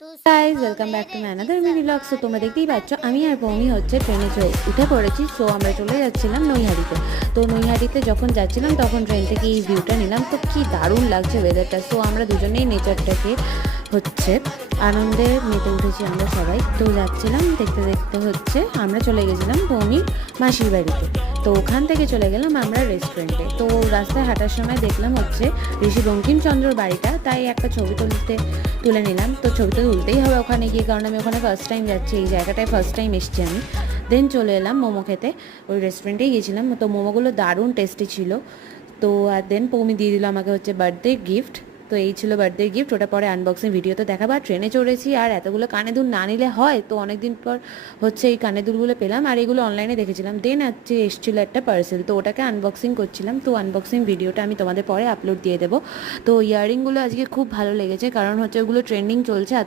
Guys welcome back to my another mini blog. So তোমরা দেখতেই পাচ্ছ আমি আর বৌমি হচ্ছে ট্রেনে উঠে পড়েছি। সো আমরা চলে যাচ্ছিলাম নৈহাটিতে। তো নৈহাটিতে যখন যাচ্ছিলাম তখন ট্রেন থেকে এই ভিউটা নিলাম, তো কি দারুণ লাগছে ওয়েদারটা। সো আমরা দুজনেই নেচারটাকে হচ্ছে আনন্দে মেতে উঠেছি আমরা সবাই। তো যাচ্ছিলাম দেখতে দেখতে হচ্ছে আমরা চলে গেছিলাম বৌমির মাসির বাড়িতে। তো ওখান থেকে চলে গেলাম আমরা রেস্টুরেন্টে। তো রাস্তায় হাঁটার সময় দেখলাম হচ্ছে ঋষি বঙ্কিমচন্দ্রর বাড়িটা, তাই একটা ছবি তুলে নিলাম। তো ছবি তো তুলতেই হবে ওখানে গিয়ে, কারণ আমি ওখানে ফার্স্ট টাইম যাচ্ছি, এই জায়গাটায় ফার্স্ট টাইম এসেছি আমি। দেন চলে এলাম মোমো খেতে, ওই রেস্টুরেন্টেই গিয়েছিলাম। তো মোমোগুলো দারুণ টেস্টি ছিল। তো আর দেন পৌমি দিয়ে দিল আমাকে হচ্ছে বার্থডে গিফট। তো এই ছিল বার্থডে গিফট, ওটা পরে আনবক্সিং ভিডিওতে দেখাবো। আর ট্রেনে চড়েছি আর এতগুলো কানে দুল না নিলে হয়, তো অনেকদিন পর হচ্ছে এই কানে দুলগুলো পেলাম, আর এগুলো অনলাইনে দেখেছিলাম। দেন হচ্ছে এসেছিলো একটা পার্সেল, তো ওটাকে আনবক্সিং করছিলাম। তো আনবক্সিং ভিডিওটা আমি তোমাদের পরে আপলোড দিয়ে দেবো। তো ইয়াররিংগুলো আজকে খুব ভালো লেগেছে, কারণ হচ্ছে ওগুলো ট্রেন্ডিং চলছে। আর